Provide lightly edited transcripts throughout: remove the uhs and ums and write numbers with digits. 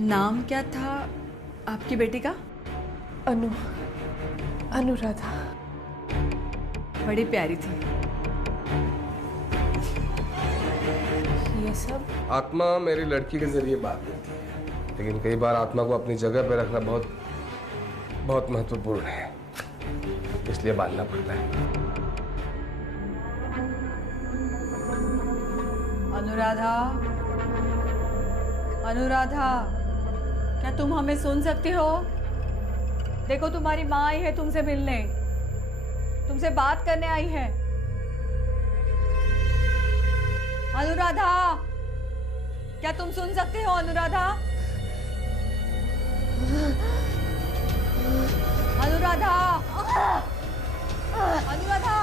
नाम क्या था आपकी बेटी का? अनुराधा। बड़ी प्यारी थी। ये सब आत्मा मेरी लड़की के जरिए बात करती है, लेकिन कई बार आत्मा को अपनी जगह पर रखना बहुत बहुत महत्वपूर्ण है, इसलिए बांधना पड़ता है। अनुराधा, अनुराधा, क्या तुम हमें सुन सकती हो? देखो तुम्हारी माँ आई है तुमसे मिलने, तुमसे बात करने आई है। अनुराधा, क्या तुम सुन सकते हो? अनुराधा, अनुराधा, अनुराधा,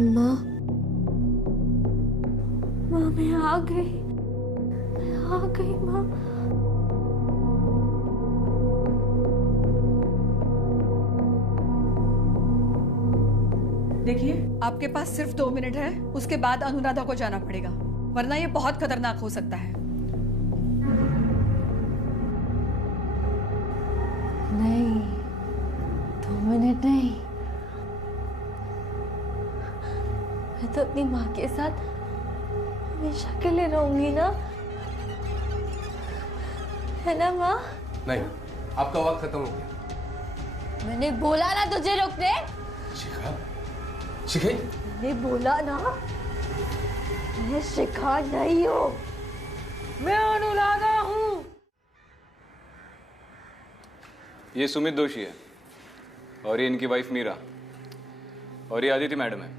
माँ, मैं आ गई, माँ। देखिए, आपके पास सिर्फ 2 मिनट है, उसके बाद अनुराधा को जाना पड़ेगा, वरना ये बहुत खतरनाक हो सकता है। नहीं, 2 मिनट नहीं। मैं तो अपनी माँ के साथ हमेशा के लिए रहूंगी ना, है ना माँ? नहीं, आपका वक्त खत्म हो गया। मैंने बोला ना तुझे रुकने। शिखा, शिखा, मैंने बोला ना, मैं शिखा नहीं हूँ, मैं अनुराधा हूँ। ये सुमित दोषी है और ये इनकी वाइफ मीरा और ये आदिति मैडम है।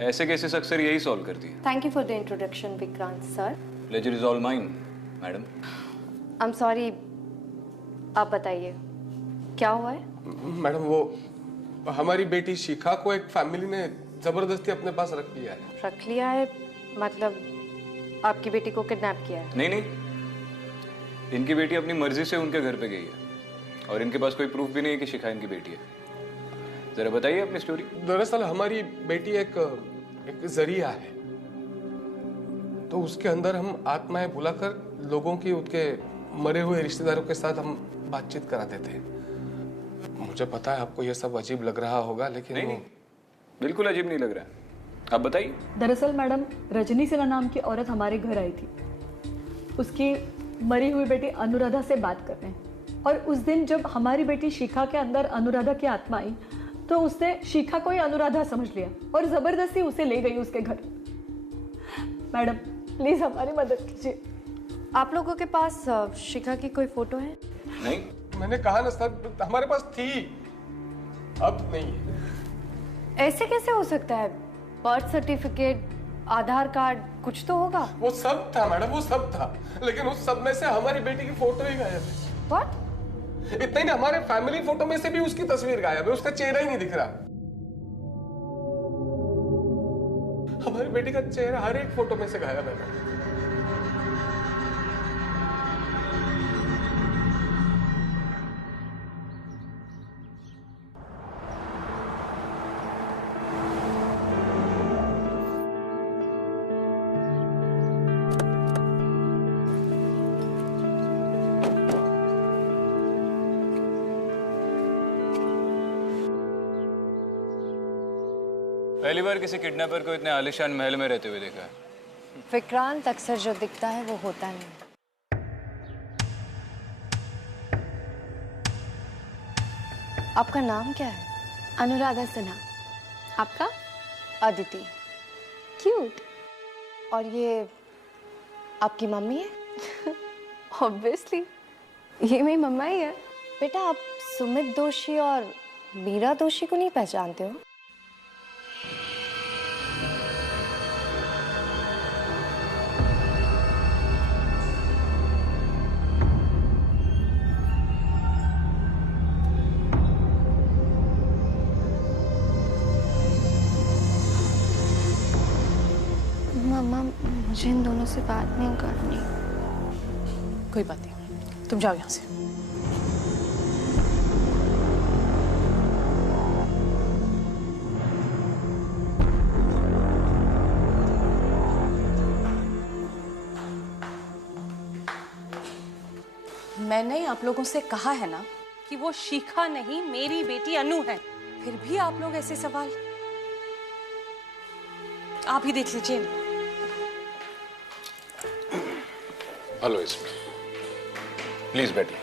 ऐसे केसेस अक्सर यही सॉल्व करती है। Thank you for the introduction Vikrant sir. Pleasure is all mine madam. I am sorry, आप बताइए क्या हुआ है? मैडम, वो हमारी बेटी शिखा को एक फैमिली ने जबरदस्ती अपने पास रख लिया है। रख लिया है मतलब आपकी बेटी को किडनैप किया है? नहीं, इनकी बेटी अपनी मर्जी से उनके घर पे गई है और इनके पास कोई प्रूफ भी नहीं है कि शिखा इनकी बेटी है। जरा बताइए अपनी स्टोरी। दरअसल हमारी बेटी एक जरिया है, तो उसके अंदर हम आत्माएं बुलाकर लोगों की उनके मरे हुए रिश्तेदारों के साथ हम बातचीत कराते थे। मुझे पता है आपको यह सब अजीब लग रहा होगा, लेकिन नहीं, बिल्कुल अजीब नहीं लग रहा है। आप बताइए। दरअसल मैडम, रजनी सिन्हा नाम की औरत हमारे घर आई थी, उसकी मरी हुई बेटी अनुराधा से बात करने, और उस दिन जब हमारी बेटी शिखा के अंदर अनुराधा की आत्मा आई तो उसने शिखा को ही अनुराधा समझ लिया और जबरदस्ती उसे ले गई उसके घर। मैडम प्लीज हमारी मदद कीजिए। आप लोगों के पास शिखा की कोई फोटो है? नहीं, मैंने कहा ना सर, हमारे पास थी, अब नहीं है। ऐसे कैसे हो सकता है? बर्थ सर्टिफिकेट, आधार कार्ड, कुछ तो होगा। वो सब था मैडम, वो सब था, लेकिन उस सब में से हमारी बेटी की फोटो ही गायब है। व्हाट? इतना ही नहीं, हमारे फैमिली फोटो में से भी उसकी तस्वीर गायब है, उसका चेहरा ही नहीं दिख रहा। हमारी बेटी का चेहरा हर एक फोटो में से गायब है। पहली बार किसी किडनैपर को इतने आलिशान महल में रहते हुए देखा है। विक्रांत, अक्सर जो दिखता है वो होता नहीं। आपका नाम क्या है? अनुराधा सिन्हा। आपका? अदिति। क्यूट। और ये आपकी मम्मी है? ऑब्वियसली, ये मेरी मम्मा ही है। बेटा, आप सुमित दोषी और मीरा दोषी को नहीं पहचानते हो? मम्मा, मुझे इन दोनों से बात नहीं करनी। कोई बात नहीं, तुम जाओ यहाँ से। मैंने आप लोगों से कहा है ना कि वो शिखा नहीं, मेरी बेटी अनु है। फिर भी आप लोग ऐसे सवाल। आप ही देख लीजिए। हेलो इसमें, प्लीज बैठिए।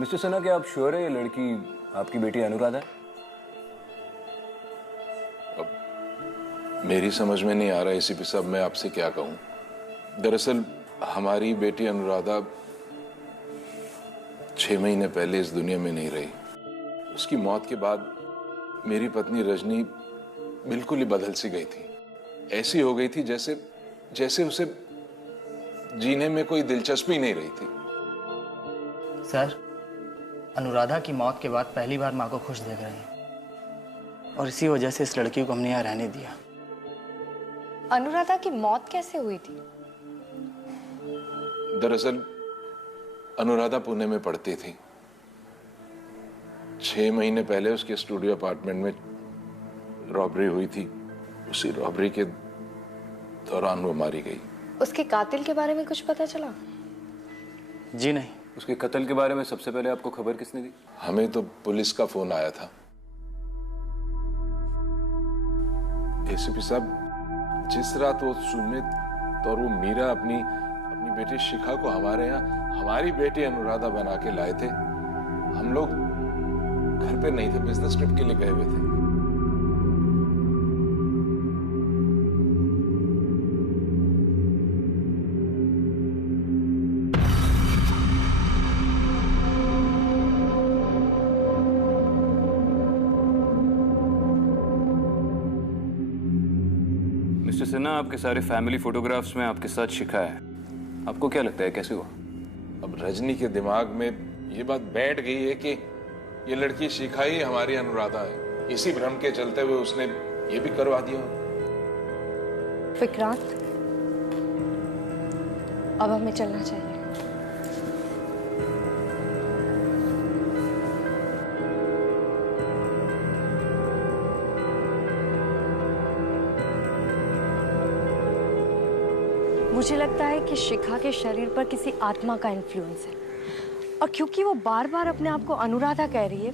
मिस्टर सिन्हा, क्या आप श्योर है ये लड़की आपकी बेटी अनुराधा है? मेरी समझ में नहीं आ रहा एसीपी साहब, मैं आपसे क्या कहूं। दरअसल हमारी बेटी अनुराधा 6 महीने पहले इस दुनिया में नहीं रही। उसकी मौत के बाद मेरी पत्नी रजनी बिल्कुल ही बदल सी गई थी। ऐसी हो गई थी जैसे जैसे उसे जीने में कोई दिलचस्पी नहीं रही थी। सर, अनुराधा की मौत के बाद पहली बार माँ को खुश देख रहे हैं और इसी वजह से इस लड़की को हमने यहाँ रहने दिया। अनुराधा की मौत कैसे हुई थी? दरअसल अनुराधा पुणे में पढ़ती थी। 6 महीने पहले उसके स्टूडियो अपार्टमेंट में रॉबरी हुई थी। उसी रॉबरी के दौरान वो मारी गई। उसके कातिल के बारे में कुछ पता चला? जी नहीं। उसके कत्ल के बारे में सबसे पहले आपको खबर किसने दी? हमें तो पुलिस का फोन आया था। एसीपी साहब, जिस रात वो सुमित और वो मीरा अपनी बेटी शिखा को हमारे यहाँ हमारी बेटी अनुराधा बना के लाए थे, हम लोग घर पे नहीं थे, बिजनेस ट्रिप के लिए गए हुए थे। मिस्टर सिन्हा, आपके सारे फैमिली फोटोग्राफ्स में आपके साथ शिखा है। आपको क्या लगता है कैसे हुआ? अब रजनी के दिमाग में ये बात बैठ गई है कि ये लड़की शिखा ही हमारी अनुराधा है। इसी भ्रम के चलते हुए उसने ये भी करवा दिया। विक्रांत, अब हमें चलना चाहिए। मुझे लगता है कि शिखा के शरीर पर किसी आत्मा का इन्फ्लुएंस है, और क्योंकि वो बार बार अपने आप को अनुराधा कह रही है,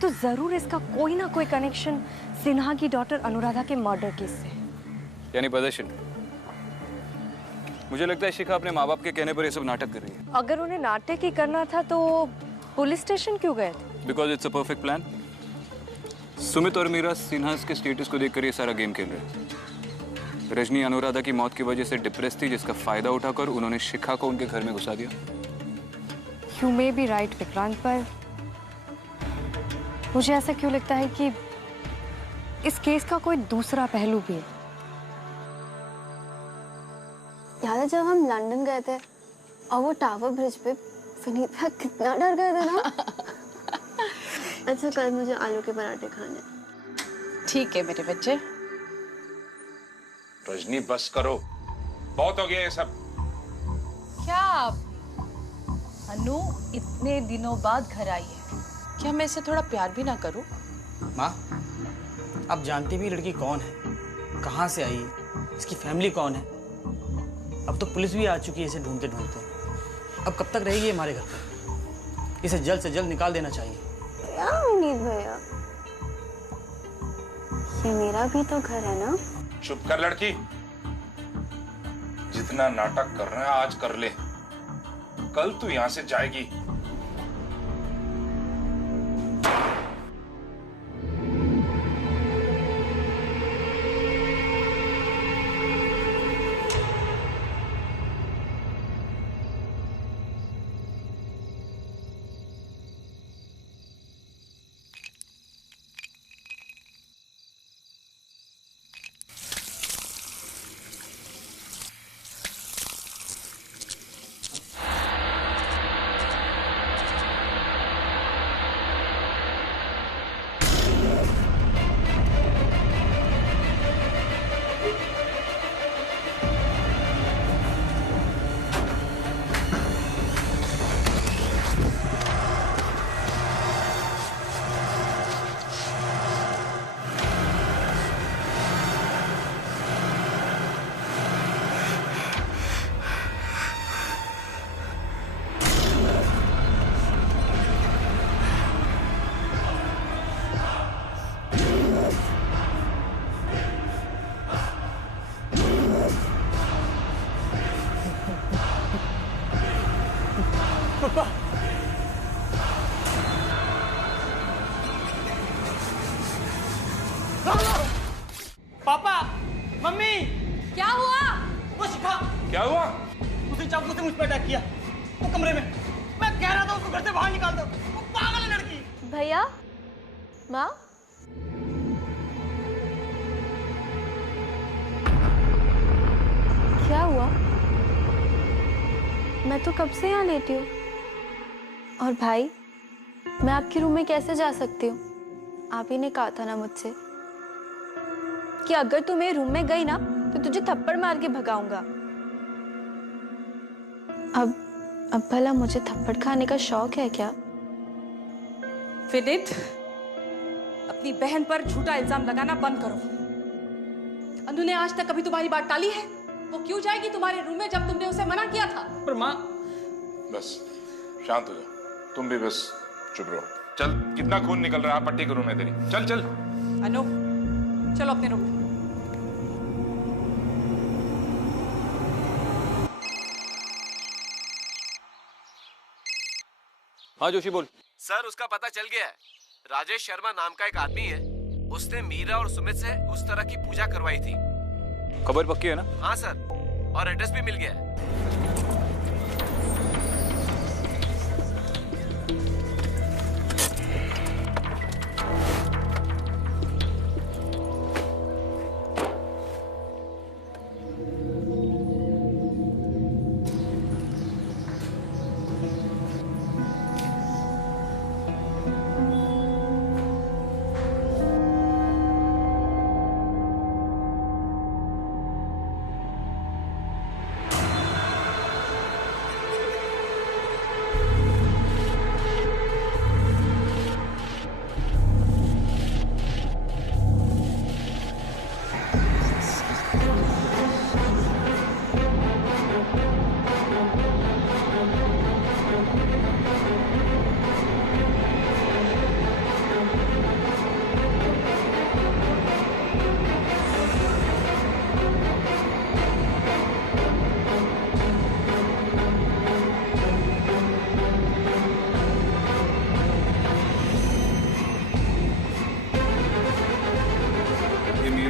तो जरूर इसका कोई ना कोई कनेक्शन सिन्हा की डॉटर अनुराधा के मर्डर केस से है। यानी पोजेशन। मुझे लगता है शिखा अपने माँ बाप के कहने पर ये सब नाटक कर रही है। अगर उन्हें नाटक ही करना था तो पुलिस स्टेशन क्यों गए थे? Because it's a perfect plan. Sumit और मीरा सिन्हा के स्टेटस को देखकर ये सारा गेम खेल रहे हैं। रजनी अनुराधा की मौत की वजह से डिप्रेस थी, जिसका फायदा उठाकर उन्होंने शिखा को उनके घर में घुसा दिया। You may be right, Vikrant, पर मुझे ऐसा क्यों लगता है कि इस केस का कोई दूसरा पहलू भी है। याद है जब हम लंदन गए थे और वो टावर ब्रिज पे विनीता कितना डर गए थे ना। अच्छा, कल मुझे आलू के पराठे खाने। ठीक है मेरे बच्चे। रजनी बस करो, बहुत हो गया ये सब। क्या अनु इतने दिनों बाद घर आई है, क्या मैं इसे थोड़ा प्यार भी ना करूं? माँ, आप जानती भी लड़की कौन है, कहाँ से आई है, इसकी फैमिली कौन है। अब तो पुलिस भी आ चुकी है इसे ढूंढते ढूंढते। अब कब तक रहेगी हमारे घर पर? इसे जल्द से जल्द निकाल देना चाहिए। क्या विनीत भैया, ये मेरा भी तो घर है ना। चुप कर लड़की, जितना नाटक कर रहा है आज कर ले, कल तू यहां से जाएगी। पापा। पापा, मम्मी, क्या हुआ? वो शिखा, क्या हुआ? उसे चाकू से मुझ पर अटैक किया वो कमरे में। मैं कह रहा था उसको घर से बाहर निकाल दो, वो पागल है लड़की। भैया, माँ, क्या हुआ? मैं तो कब से यहाँ लेटी हूँ। और भाई, मैं आपके रूम में कैसे जा सकती हूँ? आप ही ने कहा था ना मुझसे कि अगर तू मेरे रूम में गई ना तो तुझे थप्पड़ मार के भगाऊंगा। अब भला मुझे थप्पड़ खाने का शौक है क्या? विनीत, अपनी बहन पर झूठा इल्जाम लगाना बंद करो। अनु ने आज तक कभी तुम्हारी बात टाली है? वो क्यों जाएगी तुम्हारे रूम में जब तुमने उसे मना किया था? पर माँ, बस शांत हो जाओ, तुम भी बस चुप रहो। चल, कितना खून निकल रहा है, पट्टी करूं मैं तेरी। चल चल। अनु, चलो अपने रूम में। हाँ जोशी बोल। सर, उसका पता चल गया है। राजेश शर्मा नाम का एक आदमी है, उसने मीरा और सुमित से उस तरह की पूजा करवाई थी। खबर पक्की है ना? हाँ सर, और एड्रेस भी मिल गया है।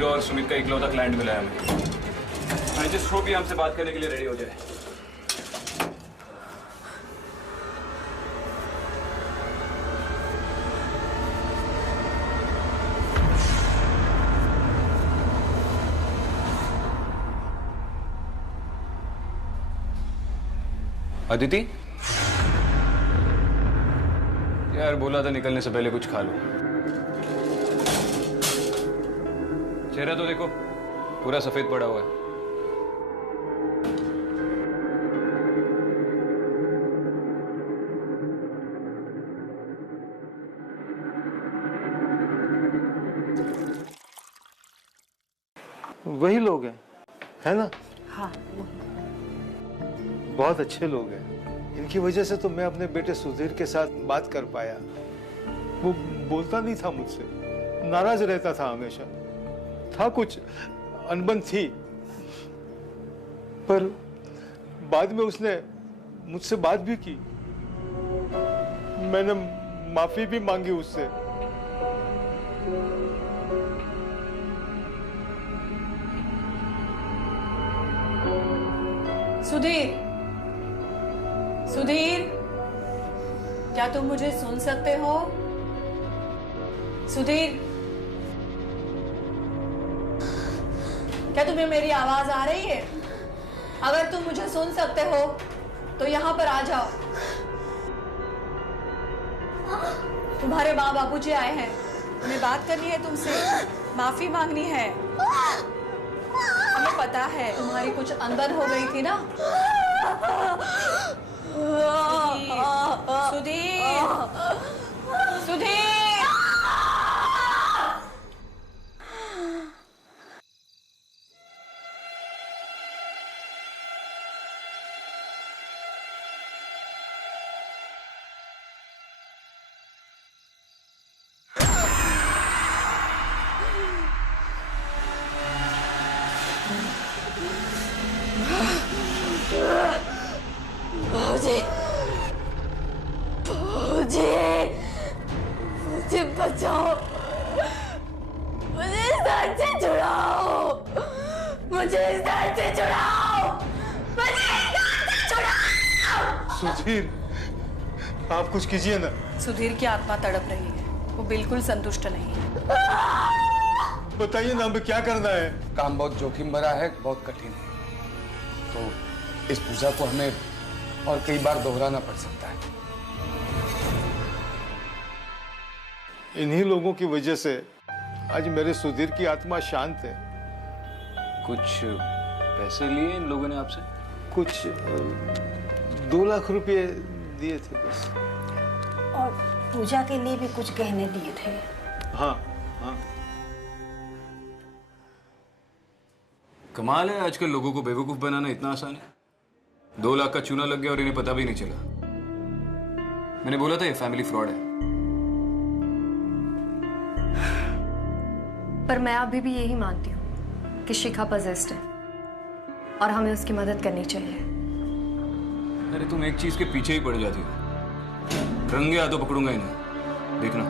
और सुमित का इकलौता क्लाइंट मिला है हमें। आई जस्ट होप ये हमसे बात करने के लिए रेडी हो जाए। अदिति, यार बोला था निकलने से पहले कुछ खा लो। चेहरा तो देखो, पूरा सफेद पड़ा हुआ है। वही लोग हैं, है ना? हाँ, बहुत अच्छे लोग हैं। इनकी वजह से तो मैं अपने बेटे सुधीर के साथ बात कर पाया। वो बोलता नहीं था मुझसे, नाराज रहता था हमेशा। था कुछ अनबन थी, पर बाद में उसने मुझसे बात भी की। मैंने माफी भी मांगी उससे। सुधीर, सुधीर, क्या तुम मुझे सुन सकते हो? सुधीर, क्या तुम्हें मेरी आवाज आ रही है? अगर तुम मुझे सुन सकते हो तो यहाँ पर आ जाओ। तुम्हारे माँ बापूजी आए हैं, उन्हें बात करनी है तुमसे, माफी मांगनी है। हमें पता है तुम्हारी कुछ अनबन हो गई थी ना। सुधीर, सुधीर, बचाओ, मुझे इस दर्द से छुड़ाओ, मुझे इस दर्द से छुड़ाओ, मुझे इस दर्द से छुड़ाओ। सुधीर, आप कुछ कीजिए ना। सुधीर की आत्मा तड़प रही है, वो बिल्कुल संतुष्ट नहीं है। बताइए ना, हमें क्या करना है? काम बहुत जोखिम भरा है, बहुत कठिन है, तो इस पूजा को हमें और कई बार दोहराना पड़ सकता है। इन्हीं लोगों की वजह से आज मेरे सुधीर की आत्मा शांत है। कुछ पैसे लिए इन लोगों ने आपसे? कुछ 2 लाख रुपए दिए थे बस। और पूजा के लिए भी कुछ गहने दिए थे। हाँ हाँ। कमाल है, आजकल लोगों को बेवकूफ बनाना इतना आसान है। 2 लाख का चूना लग गया और इन्हें पता भी नहीं चला। मैंने बोला था ये फैमिली फ्रॉड है। पर मैं अभी भी यही मानती हूँ कि शिखा पजेस्ड है और हमें उसकी मदद करनी चाहिए। अरे तुम एक चीज के पीछे ही पड़ जाती हो। रंगे हाथों पकड़ूंगा इन्हें, देखना।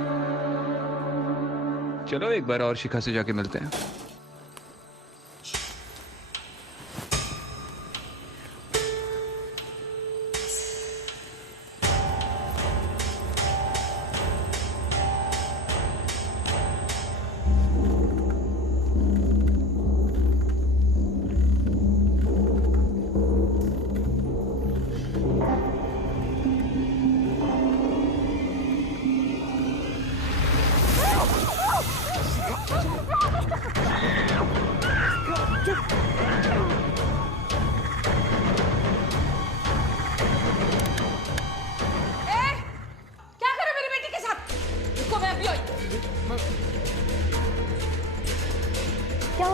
चलो एक बार और शिखा से जाके मिलते हैं।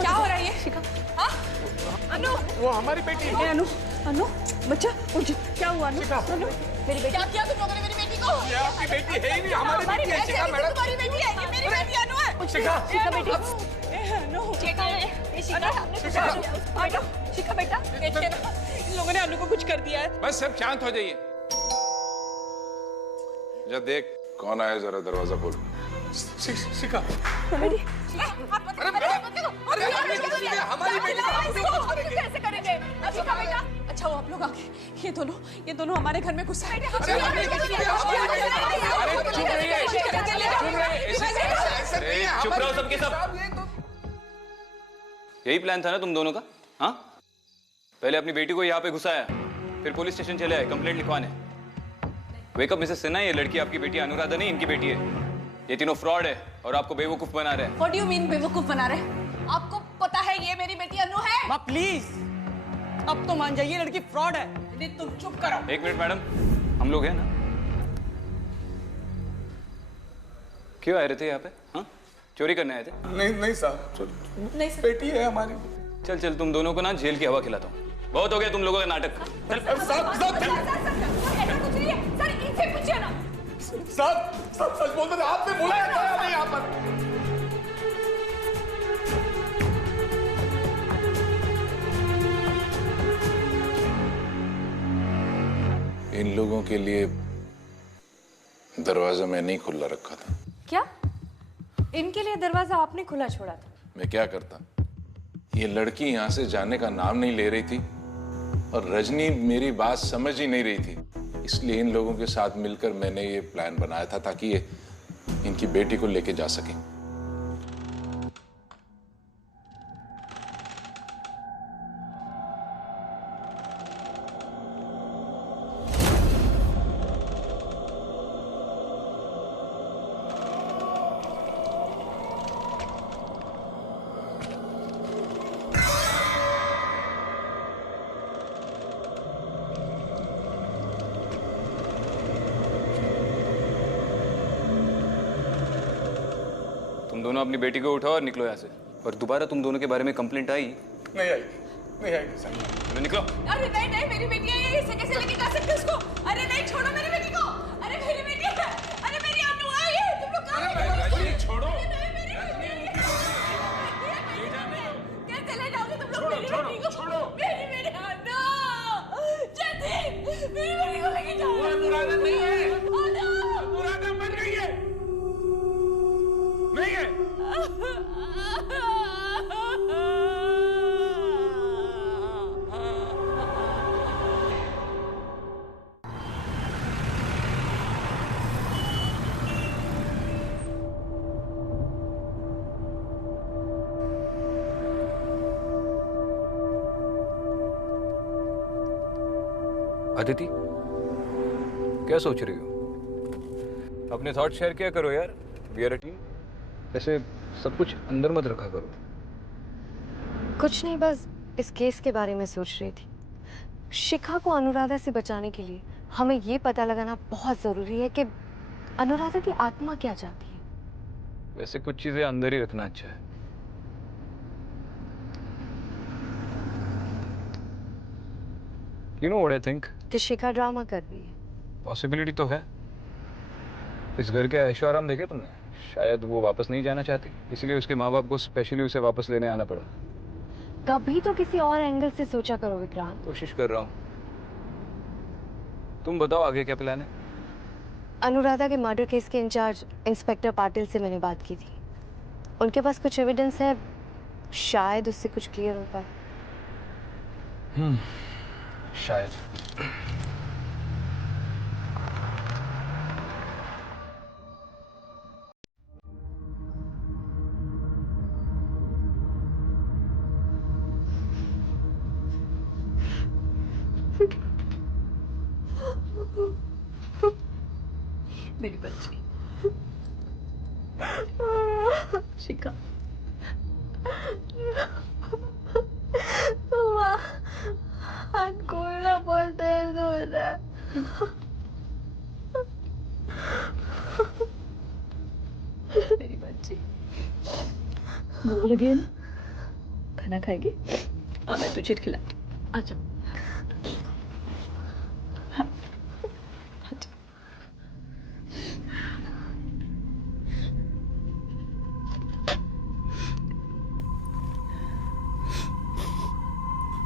क्या हो रहा है ये? शिखा, हाँ? अनु, वो हमारी बेटी है। अनु, अनु, बच्चा, उठ जा। क्या हुआ अनु? अनु, मेरी बेटी। क्या किया तुम लोगों ने मेरी बेटी को? ये आपकी बेटी है ही नहीं, हमारी बेटी है। शिखा मैडम, तुम्हारी बेटी है, ये मेरी बेटी अनु है। शिखा, शिखा बेटी। अनु, शिखा है। शिखा, शिखा बेटा, देखिए ना, इन लोगों ने अनु को कुछ कर दिया है। बस सब शांत हो जाइए। जा देख कौन आया, जरा दरवाजा खोल। शिखा, बेटी, हमारी बेटी कैसे करेंगे? शिखा बेटा, अच्छा वो आप लोग आगे, ये दोनों हमारे घर में घुस आए। चुप रहो सबके सब। यही प्लान था ना तुम दोनों का? हाँ, पहले अपनी बेटी को यहाँ पे घुसाया, फिर पुलिस स्टेशन चले आए कंप्लेंट लिखवाने। वेकअप मिसेस सिन्हा, ये लड़की आपकी बेटी अनुराधा नहीं, इनकी बेटी है। ये तीनों फ्रॉड है और आपको बेवकूफ बना रहे हैं। What do you mean बेवकूफ बना रहे हैं? आपको पता है ये मेरी बेटी अनु है? माँ प्लीज, अब तो मान जाइए, लड़की फ्रॉड है। नहीं, तुम चुप करो। 1 मिनट मैडम, हम लोग हैं ना? क्यों आए रहे थे यहाँ पे? हाँ, चोरी करने आए थे? नहीं साहब, नहीं सर, बेटी है हमारी। चल तुम दोनों को ना जेल की हवा खिलाता हूँ। बहुत हो गया तुम लोगों का नाटक। साहब सच बोलते थे, आपने बुलाया था नहीं यहाँ पर। इन लोगों के लिए दरवाजा मैं नहीं खुला रखा था। क्या? इनके लिए दरवाजा आपने खुला छोड़ा था? मैं क्या करता, ये लड़की यहाँ से जाने का नाम नहीं ले रही थी और रजनी मेरी बात समझ ही नहीं रही थी। इसलिए इन लोगों के साथ मिलकर मैंने ये प्लान बनाया था ताकि ये इनकी बेटी को लेके जा सके। तुम दोनों अपनी बेटी को उठाओ और निकलो यहाँ से। और दोबारा तुम दोनों के बारे में कंप्लेंट आई? नहीं आई सर। चलो निकलो। अरे नहीं, मेरी बेटी है ये, इसे कैसे लेके जा सकते उसको? अरे नहीं, छोड़ो मेरी बेटी को। अरे मेरी बेटी है, अरे मेरी अनु आई है, तुम लोग कहाँ हैं? छोड़ो। कैसे ले जाओगे तुम लोग मेरी बेटी को? छोड़ो। मेरी बेटी अनु, जतिन, मेरी बेटी को लेके जाओ। वो अनुराधा नहीं है, अनु, अनुराधा मर गई है। अदिति, क्या सोच रही हो? अपने थॉट शेयर किया करो यार। We are a team. ऐसे सब कुछ अंदर मत रखा करो। कुछ नहीं, बस इस केस के बारे में सोच रही थी। शिखा को अनुराधा से बचाने के लिए हमें ये पता लगाना बहुत जरूरी है कि अनुराधा की आत्मा क्या चाहती है। वैसे कुछ चीजें अंदर ही रखना अच्छा है। You know what I think? कि शिखा ड्रामा कर रही है। पॉसिबिलिटी तो है। इस घर के ऐशो आराम देखे तुमने? शायद वो वापस नहीं जाना चाहती, इसलिए उसके माँ बाप को स्पेशली उसे वापस लेने आना पड़ा। कभी तो किसी और एंगल से सोचा करो विक्रांत। कोशिश कर रहा हूँ। तुम बताओ आगे क्या प्लान है? अनुराधा के मर्डर केस के इंचार्ज इंस्पेक्टर पाटिल से मैंने बात की थी। उनके पास कुछ एविडेंस है, शायद उससे कुछ क्लियर हो पाए। शायद। मेरी बच्ची शिखा। खोलना पड़ता है मेरी बच्ची भूख लगी है ना? खाना खाएगी? मैं तुझे खिलाती। आजा।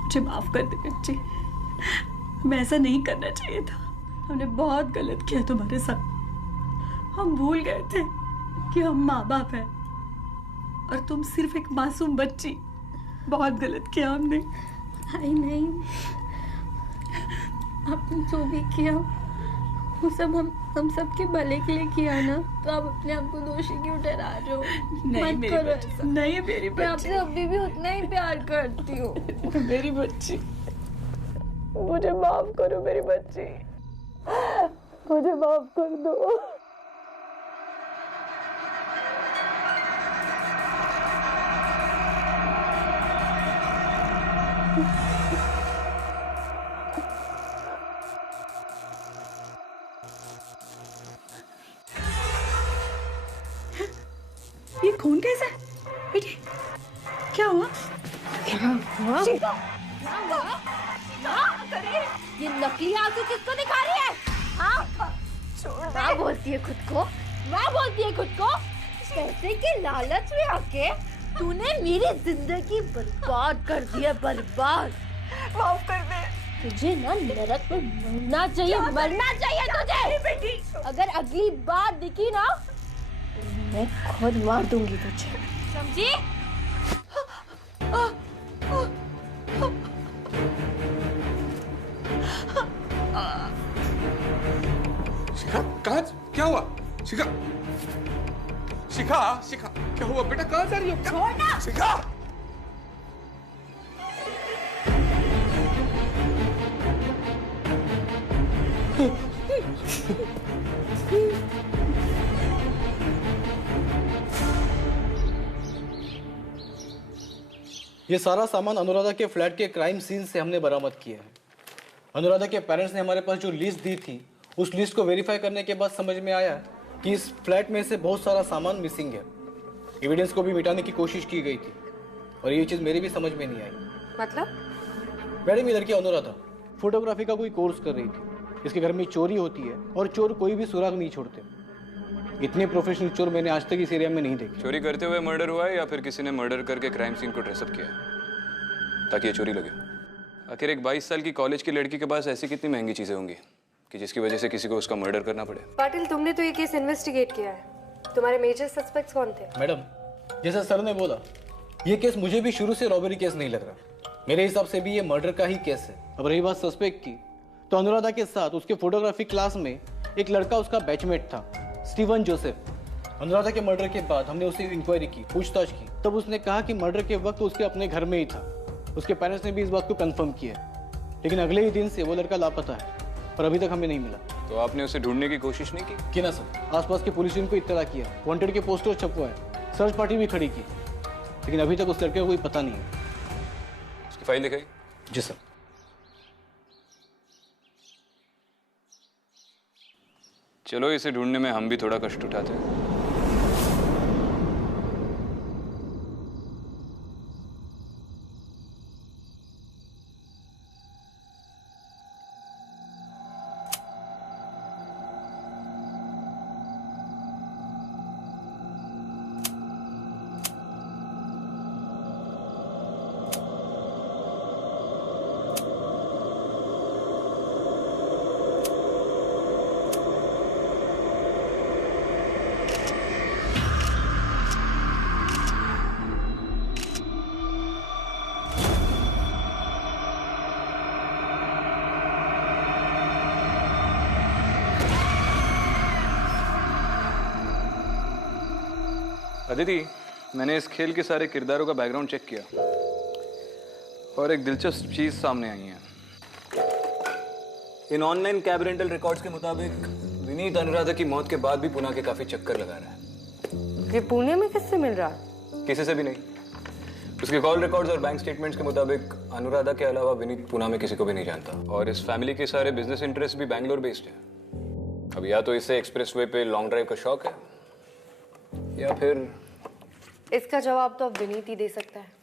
मुझे माफ कर दे बच्ची, हमें ऐसा नहीं करना चाहिए था। हमने बहुत गलत किया तुम्हारे साथ। हम भूल गए थे कि हम माँ बाप हैं और तुम सिर्फ एक मासूम बच्ची। बहुत गलत किया हमने। भाई नहीं, आपने जो भी किया वो सब हम सबके भले के लिए किया ना, तो आप अपने आप को दोषी क्यों ठहरा रहे हो? नहीं मेरी बच्ची, नहीं मेरी बच्ची। मैं आपसे अभी भी उतना ही प्यार करती हूँ। मेरी बच्ची, मुझे माफ करो मेरी बच्ची, मुझे माफ कर दो। ये खून कैसा है बेटी? क्या हुआ? ये नकली आंसू किसको दिखा रही है? हाँ? माँ बोलती है खुद को, माँ बोलती है खुद को। पैसे के लालच में आके तूने मेरी जिंदगी बर्बाद कर दी है, बर्बाद। माफ कर दे। तुझे ना नरक में मरना चाहिए, मरना चाहिए तुझे। बेटी, अगर अगली बार दिखी ना, मैं खुद मार दूंगी तुझे, समझी? शिखा, कहाँ? क्या हुआ? शिखा, शिखा, शिखा, क्या हुआ बेटा? कहाँ जा रही हो? छोड़ना। शिखा, ये सारा सामान अनुराधा के फ्लैट के क्राइम सीन से हमने बरामद किया है। अनुराधा के पेरेंट्स ने हमारे पास जो लिस्ट दी थी, उस लिस्ट को वेरीफाई करने के बाद समझ में आया कि इस फ्लैट में से बहुत सारा सामान मिसिंग है। एविडेंस को भी मिटाने की कोशिश की गई थी और ये चीज़ मेरी भी समझ में नहीं आई। मतलब? मैडम, ये लड़की अनुराधा फोटोग्राफी का कोई कोर्स कर रही थी। इसके घर में चोरी होती है और चोर कोई भी सुराग नहीं छोड़ते। इतने प्रोफेशनल चोर मैंने आज तक इस एरिया में नहीं देखे। चोरी करते हुए मर्डर हुआ है या फिर किसी ने मर्डर करके क्राइम सीन को ड्रेसअप किया ताकि ये चोरी लगे? आखिर एक 22 साल की कॉलेज की लड़की के पास ऐसी कितनी महंगी चीजें होंगी कि जिसकी वजह से किसी को उसका मर्डर करना पड़े? पाटिल, तुमने तो ये केस इन्वेस्टिगेट किया है, तुम्हारे मेजर सस्पेक्ट्स कौन थे? मैडम, जैसा सर ने बोला, ये केस मुझे भी शुरू से रॉबरी केस नहीं लग रहा। मेरे हिसाब से भी ये मर्डर का ही केस है। अब रही बात सस्पेक्ट की, तो अनुराधा के साथ उसके फोटोग्राफी क्लास में एक लड़का उसका बैचमेट था, स्टीवन जोसेफ। अनुराधा के मर्डर के बाद हमने उससे इंक्वायरी की, पूछताछ की, तब उसने कहा कि मर्डर के वक्त उसके अपने घर में ही था। उसके पेरेंट्स ने भी इस बात को कंफर्म किया, लेकिन अगले ही दिन से वो लड़का लापता है। पर अभी तक हमें नहीं मिला। तो आपने उसे ढूंढने की कोशिश नहीं की? कि ना सर, आसपास की पुलिस ने को इत्तला किया, वांटेड के पोस्टर छपवाए, सर्च पार्टी भी खड़ी की, लेकिन अभी तक उस लड़के का कोई पता नहीं है। उसकी फाइल दिखाई? जी सर। चलो, इसे ढूंढने में हम भी थोड़ा कष्ट उठाते हैं। अदिति, मैंने इस खेल के सारे किरदारों का बैकग्राउंड चेक किया और एक दिलचस्प चीज सामने आई है। इन ऑनलाइन कैब रेंटल रिकॉर्ड्स के मुताबिक विनीत अनुराधा की मौत के बाद भी पुणे के काफी चक्कर लगा रहा है। ये पुणे में किससे मिल रहा है? किसी से भी नहीं। उसके कॉल रिकॉर्ड्स और बैंक स्टेटमेंट्स के मुताबिक अनुराधा के अलावा विनीत पुणे में किसी को भी नहीं जानता और इस फैमिली के सारे बिजनेस इंटरेस्ट भी बैंगलोर बेस्ड है। अब या तो इसे एक्सप्रेसवे पे लॉन्ग ड्राइव का शौक है या फिर इसका जवाब तो अब विनीत ही दे सकता है।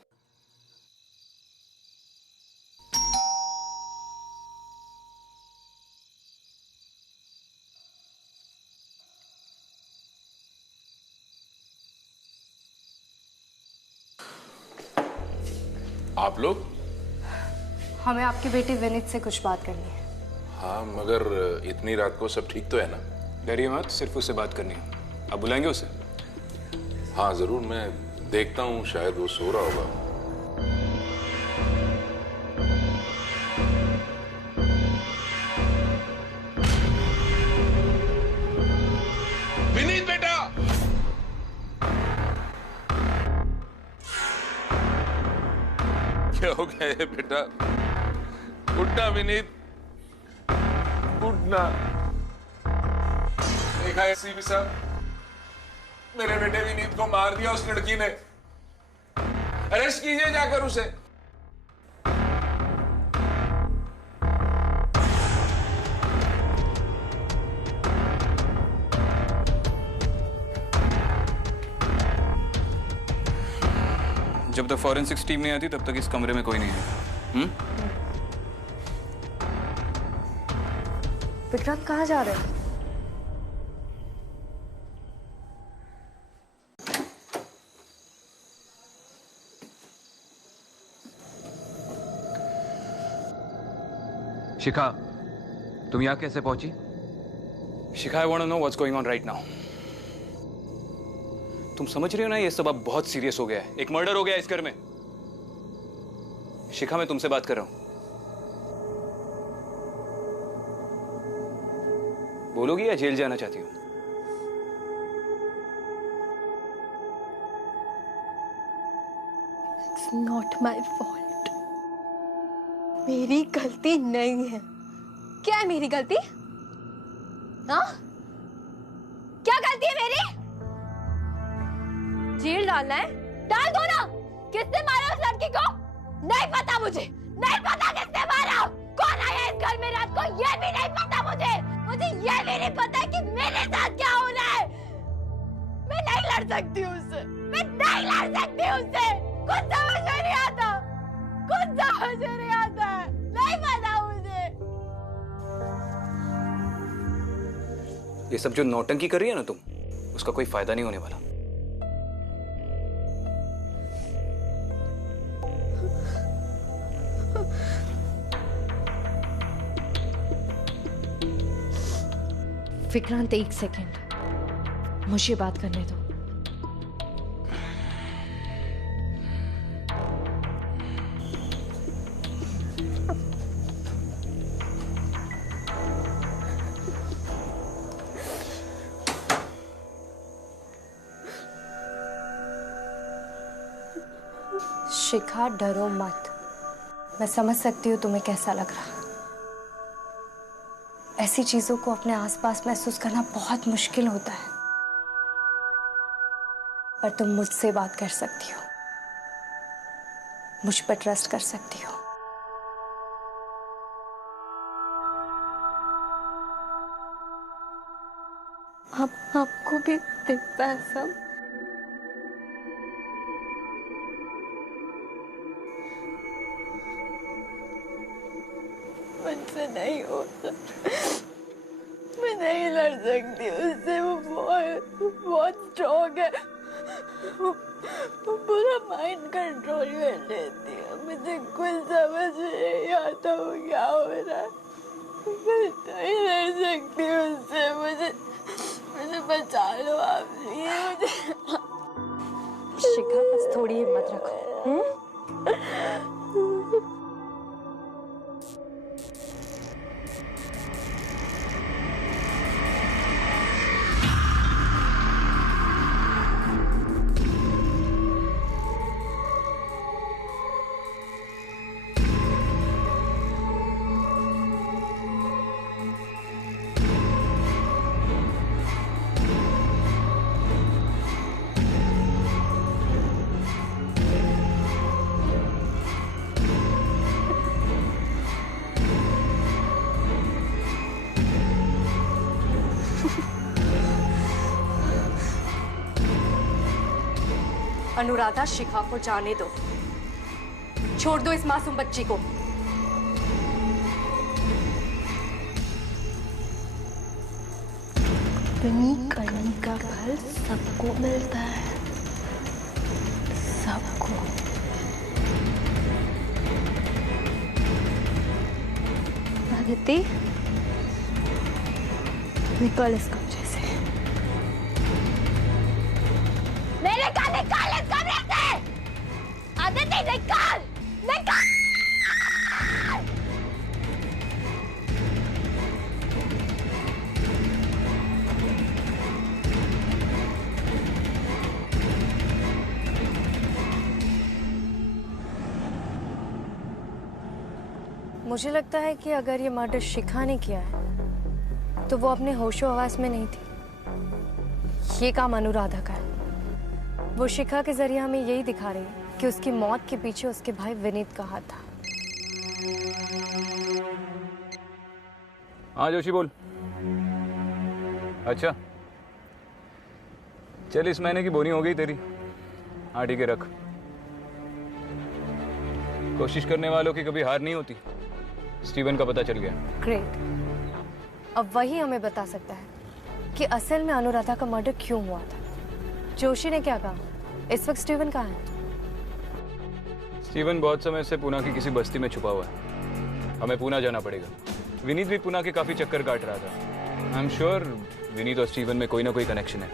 आप लोग? हमें आपके बेटे विनीत से कुछ बात करनी है। हाँ, मगर इतनी रात को सब ठीक तो है ना? डरिए मत, सिर्फ उससे बात करनी है। आप बुलाएंगे उसे? हाँ जरूर, मैं देखता हूँ, शायद वो सो रहा होगा। विनीत बेटा! क्या हो गया है बेटा? उठना विनीत, उठना। देखा है सीपी साहब, मेरे बेटे विनीत को मार दिया उस लड़की ने। अरेस्ट कीजिए जाकर उसे। जब तक फॉरेंसिक्स टीम नहीं आती तब तक इस कमरे में कोई नहीं है। विक्रांत कहाँ जा रहे हैं? शिखा, तुम यहाँ कैसे पहुंची? Shikha, I want to know what's going on right now. तुम समझ रहे हो ना, ये सब अब बहुत सीरियस हो गया है। एक मर्डर हो गया इस घर में। शिखा, मैं तुमसे बात कर रहा हूं। बोलोगी या जेल जाना चाहती हो? It's not my fault. मेरी गलती नहीं है। क्या है मेरी गलती? हाँ? क्या गलती है मेरी? जेल डालना है? डाल दो ना। किसने मारा उस लड़की को? नहीं पता मुझे। नहीं पता किसने मारा। कौन आया इस घर में रात को? ये भी नहीं पता मुझे। मुझे ये भी नहीं पता कि मेरे साथ क्या होना है। मैं नहीं लड़ सकती उससे। मैं नहीं लड़ सकती उससे। कुछ समझ में नहीं आता। कुछ समझ में नहीं आता। नहीं पता मुझे। ये सब जो नौटंकी कर रही है ना तुम, उसका कोई फायदा नहीं होने वाला। विक्रांत, एक सेकंड, मुझे बात करने दो। शिखा, डरो मत। मैं समझ सकती हूँ तुम्हें कैसा लग रहा। ऐसी चीजों को अपने आसपास महसूस करना बहुत मुश्किल होता है, पर तुम मुझसे बात कर सकती हो, मुझ पर ट्रस्ट कर सकती हो। आपको भी दिखता है सब? मुझसे नहीं होता, मैं नहीं लड़ सकती उससे। वो बहुत स्ट्रॉन्ग है, वो पूरा माइंड कंट्रोल कर लेती है। मुझे कुछ समझ नहीं आता वो क्या हो रहा है। मैं नहीं लड़ सकती उससे। मुझे बचा लो आप, मुझे। शिखा, बस थोड़ी हिम्मत रखो। अनुराधा, शिखा को जाने दो, छोड़ दो इस मासूम बच्ची को। अपनी करनी का फल सबको मिलता है, सबको। आदिति, निकल इस कमरे से। मेरे का निकाल इस कमरे से! आदिति, निकाल! निकाल! मुझे लगता है कि अगर ये मर्डर शिखा ने किया है तो वो अपने होशो हवास में नहीं थी। ये काम अनुराधा का है। वो शिखा के जरिए हमें यही दिखा रही है कि उसकी मौत के पीछे उसके भाई विनीत का हाथ था। हाँ जोशी बोल। अच्छा चल, इस महीने की बोनी हो गई तेरी। हाँ ठीक है, रख। कोशिश करने वालों की कभी हार नहीं होती। स्टीवन का पता चल गया। ग्रेट। अब वही हमें बता सकता है कि असल में अनुराधा का मर्डर क्यों हुआ था। जोशी ने क्या कहा? इस वक्त स्टीवन कहाँ है? स्टीवन बहुत समय से पुणे की किसी बस्ती में छुपा हुआ है। हमें पुणे जाना पड़ेगा। विनीत भी पुणे के काफी चक्कर काट रहा था। आई एम श्योर विनीत और स्टीवन में कोई ना कोई कनेक्शन है।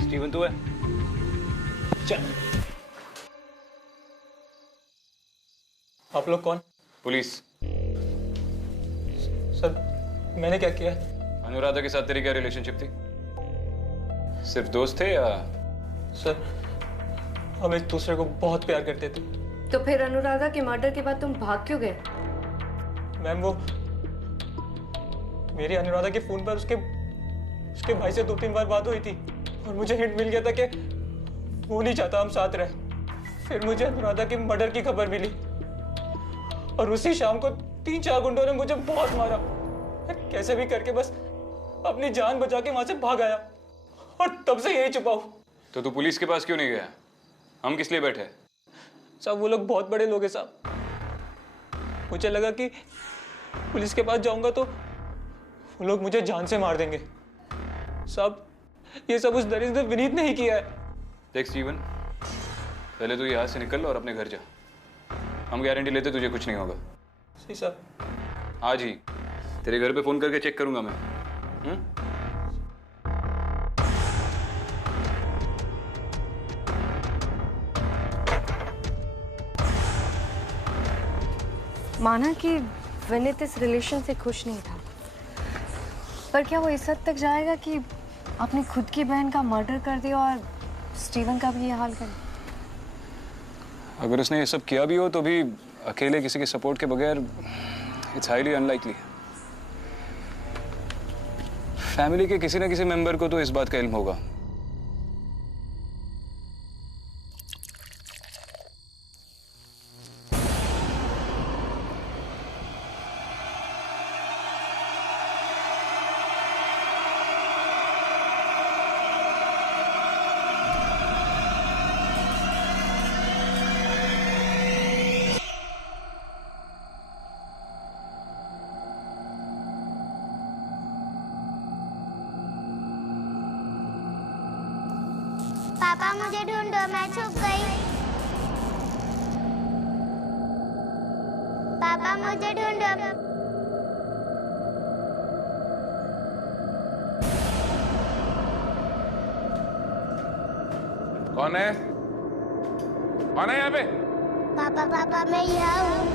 स्टीवन तू है? चल। आप लोग कौन? पुलिस। सर मैंने क्या किया? अनुराधा के साथ तेरी क्या रिलेशनशिप थी? सिर्फ दोस्त थे या? सर हम एक दूसरे को बहुत प्यार करते थे। तो फिर अनुराधा के मर्डर के बाद तुम भाग क्यों गए? मैम वो मेरी अनुराधा के फोन पर उसके भाई से 2-3 बार बात हुई थी और मुझे हिंट मिल गया था कि वो नहीं चाहता हम साथ रहे। फिर मुझे अनुराधा के मर्डर की खबर मिली और उसी शाम को 3-4 गुंडों ने मुझे बहुत मारा। कैसे भी करके बस अपनी जान बचा के वहां से भाग आया और तब से यही छुपा हूं। तो तू पुलिस के पास क्यों नहीं गया? हम किस लिए बैठे? साहब वो लोग बहुत बड़े लोग हैं साहब। मुझे लगा कि पुलिस के पास जाऊंगा तो वो लोग मुझे जान से मार देंगे। साहब ये सब उस दरिद्र विनीत ने ही किया है। देख स्टीवन, पहले तू यहाँ से निकल और अपने घर जा। हम गारंटी लेते तुझे कुछ नहीं होगा। सही साहब। आज ही तेरे घर पे फोन करके चेक करूंगा मैं। माना कि विनीत इस रिलेशन से खुश नहीं था, पर क्या वो इस हद तक जाएगा कि अपनी खुद की बहन का मर्डर कर दिया और स्टीवन का भी ये हाल करे? अगर उसने ये सब किया भी हो तो भी अकेले किसी के सपोर्ट के बगैर इट्स हाईली अनलाइकली। फैमिली के किसी न किसी मेंबर को तो इस बात का इल्म होगा। पापा मुझे ढूंढो, मैं छुप गई। पापा मुझे ढूंढो। कौन है? कौन है यहाँ पे? पापा पापा मैं यहाँ हूँ।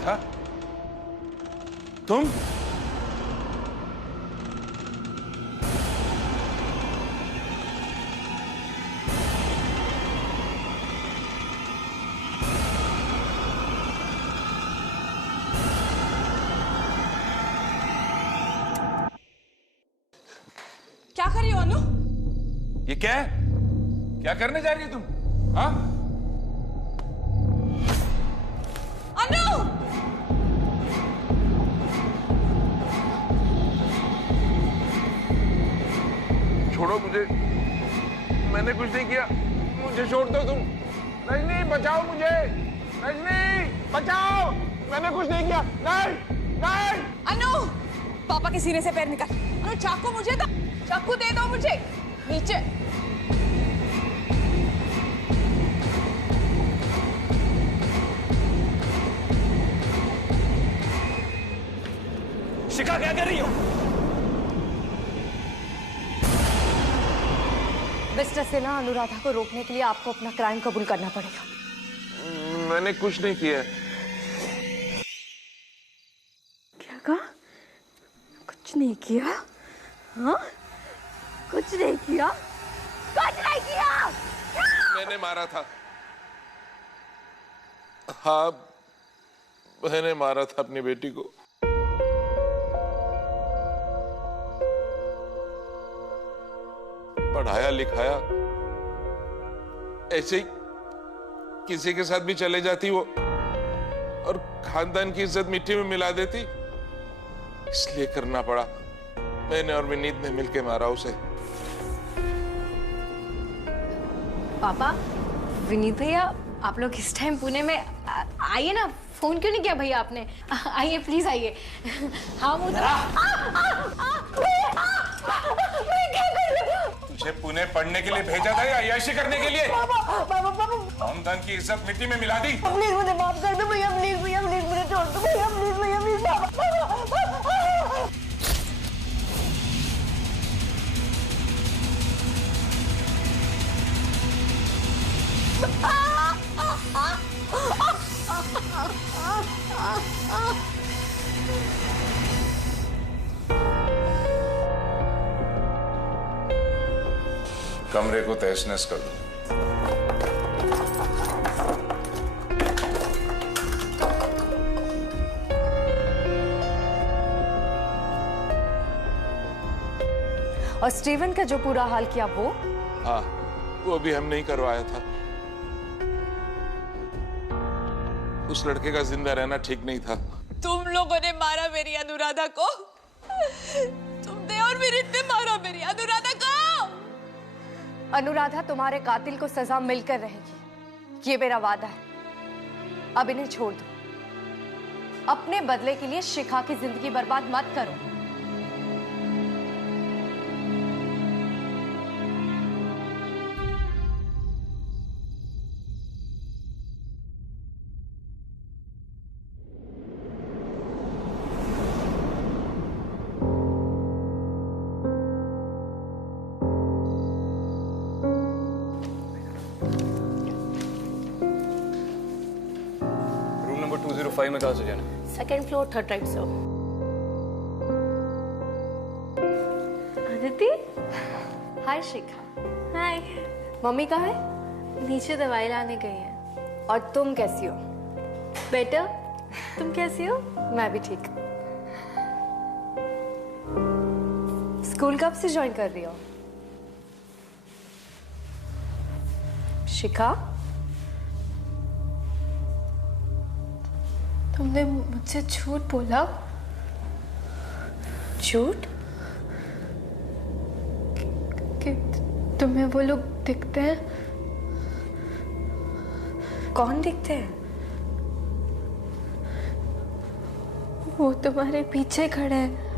था तुम? क्या कर रही हो अनु? ये क्या है? क्या करने जा रही है तुम? हाँ? अनु! छोड़ो मुझे, मैंने कुछ नहीं किया, मुझे छोड़ दो तुम। रजनी बचाओ मुझे, रजनी बचाओ, मैंने कुछ नहीं किया। नहीं नहीं। अनु, पापा के सीने से पैर निकाल। अनु चाकू मुझे दो, चाकू दे दो मुझे। नीचे। शिखा क्या कर रही हो? मिस्टर सिन्हा, अनुराधा को रोकने के लिए आपको अपना क्राइम कबूल करना पड़ेगा। मैंने कुछ नहीं किया। क्या कहा? कुछ नहीं किया? हाँ? कुछ नहीं किया? कुछ नहीं किया? मैंने मारा था। हाँ, मैंने मारा था अपनी बेटी को। पढ़ाया लिखाया, ऐसे ही किसी के साथ भी चले जाती वो और खानदान की इज्जत मिट्टी में मिला देती, इसलिए करना पड़ा। मैंने और विनीत ने मिलकर मारा उसे। पापा, विनीत भैया, आप लोग इस टाइम पुणे में आइए ना। फोन क्यों नहीं किया भैया आपने? आइए प्लीज आइए। हाँ तुझे पुणे पढ़ने के लिए भेजा था या अय्याशी करने के लिए? खानदान की इज्जत मिट्टी में मिला दी। प्लीज मुझे माफ कर दो भैया, प्लीज भैया, प्लीज मुझे छोड़ दो भैया, प्लीज भैया, प्लीज कमरे को तहस-नहस कर दो। और स्टीवन का जो पूरा हाल किया वो? हाँ, वो भी हमने ही करवाया था। उस लड़के का जिंदा रहना ठीक नहीं था। तुम लोगों ने मारा मेरी अनुराधा को। तुमने और विनीत ने मारा मेरी अनुराधा को। अनुराधा, तुम्हारे कातिल को सजा मिलकर रहेगी, ये मेरा वादा है, अब इन्हें छोड़ दो। अपने बदले के लिए शिखा की जिंदगी बर्बाद मत करो। रूम नंबर 205 में कहाँ से जाना है? Second floor, third right sir. Aditi. Hi Shikha. Hi. Mummy कहाँ है? नीचे दवाई लाने गई है। और तुम कैसी हो? बेटर, तुम कैसी हो? मैं भी ठीक। स्कूल कब से ज्वाइन कर रही हो? शिखा, तुमने मुझसे झूठ बोला। झूठ? कि तुम्हें वो लोग दिखते हैं। कौन दिखते हैं? वो तुम्हारे पीछे खड़े हैं।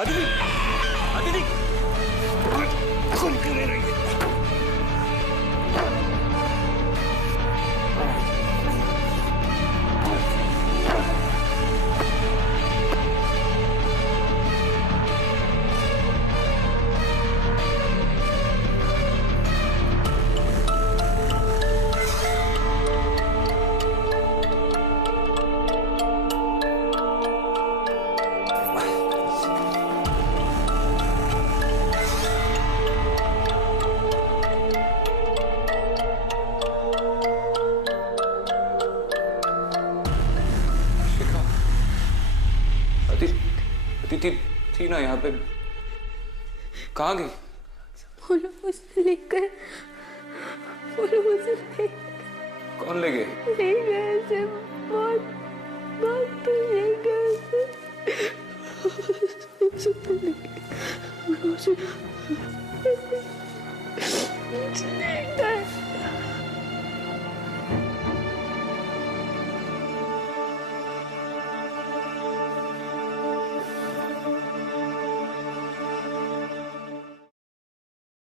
अदिति, अदिति, कौन क्यों ले रही है? थी ना यहाँ पे, कहाँ गई? वो लोग मुझे लेकर, वो लोग मुझे ले कौन ले गए? ले गए ऐसे बहुत बहुत ले गए ऐसे।